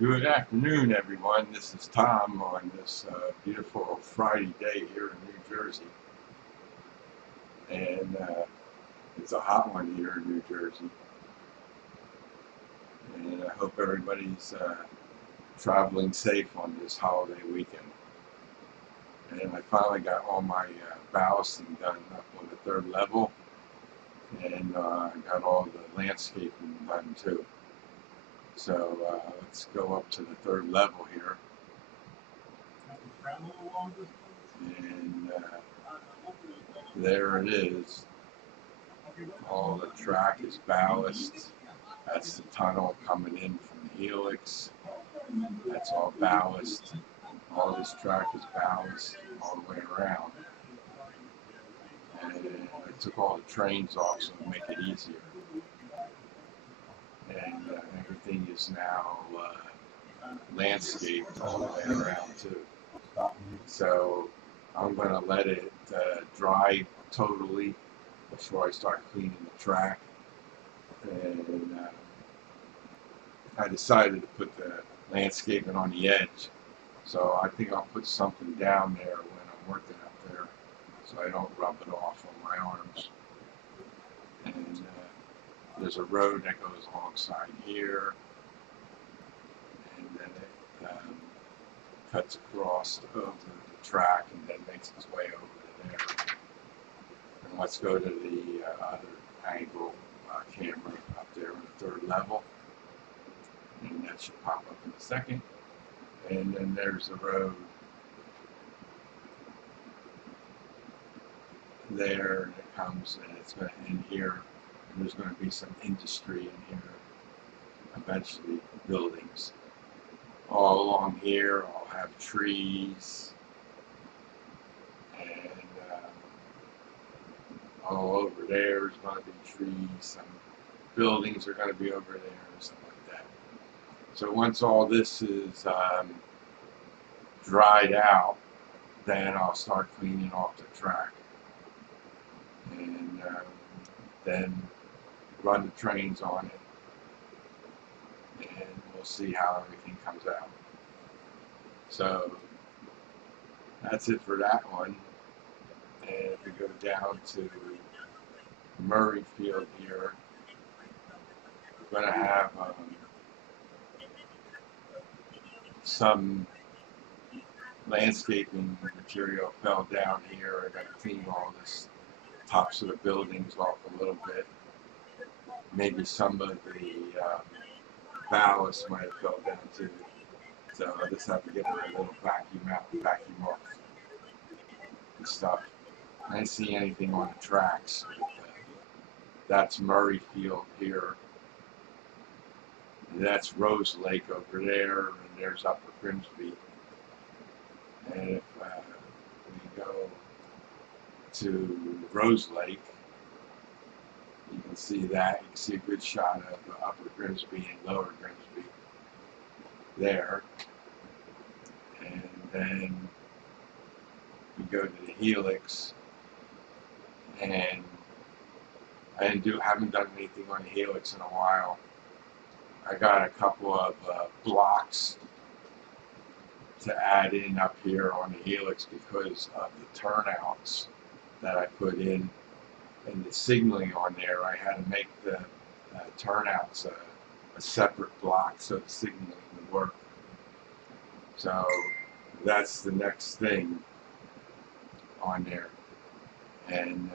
Good afternoon, everyone. This is Tom on this beautiful Friday day here in New Jersey. And it's a hot one here in New Jersey. And I hope everybody's traveling safe on this holiday weekend. And I finally got all my ballasting done up on the third level. And I got all the landscaping done too. So let's go up to the third level here. And there it is. All the track is ballast. That's the tunnel coming in from the Helix. That's all ballast. All this track is ballast all the way around. And I took all the trains off so to make it easier. And everything is now landscaped all the way around too. So I'm going to let it dry totally before I start cleaning the track. And I decided to put the landscaping on the edge. So I think I'll put something down there when I'm working up there so I don't rub it off on my arms. And there's a road that goes alongside here. And then it cuts across over the track and then makes its way over to there. And let's go to the other angle camera up there on the third level. And that should pop up in a second. And then there's the road there, and it comes and it's going to end here. And there's going to be some industry in here, eventually buildings. All along here, I'll have trees, and all over there is going to be trees. Some buildings are going to be over there, and something like that. So once all this is dried out, then I'll start cleaning off the track, and then run the trains on it, and we'll see how everything comes out. So that's it for that one. And if we go down to Murrayfield here, we're going to have some landscaping material fell down here. I got to clean all this tops of the buildings off a little bit. Maybe some of the ballast might have fell down too. So I just have to get a little vacuum out and vacuum off the stuff. I didn't see anything on the tracks. That's Murrayfield here. That's Rose Lake over there, and there's Upper Grimsby. And if we go to Rose Lake, you can see that. You can see a good shot of Upper Grimsby and Lower Grimsby there. And then we go to the Helix, and I haven't done anything on the Helix in a while. I got a couple of blocks to add in up here on the Helix because of the turnouts that I put in and the signaling on there. I had to make the turnouts a separate block so the signaling would work. So that's the next thing on there. And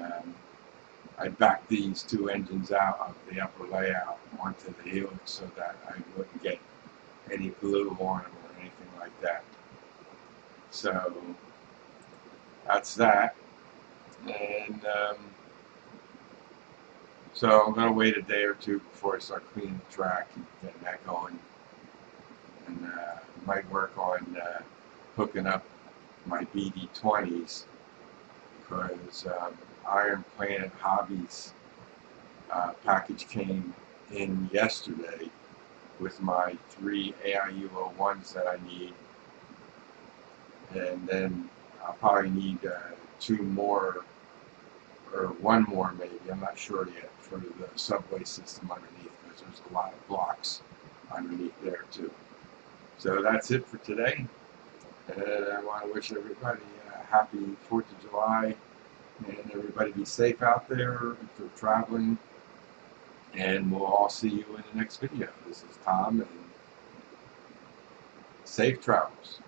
I backed these two engines out of the upper layout onto the Helix so that I wouldn't get any glue on them or anything like that. So that's that. And so I'm going to wait a day or two before I start cleaning the track and getting that going. And might work on hooking up my BD20s because Iron Planet Hobbies package came in yesterday with my 3 AIU-01s that I need, and then I'll probably need 2 more or 1 more maybe, I'm not sure yet, for the subway system underneath because there's a lot of blocks underneath there too. So that's it for today. And I want to wish everybody a happy 4th of July, and everybody be safe out there if they're traveling. And we'll all see you in the next video. This is Tom, and safe travels.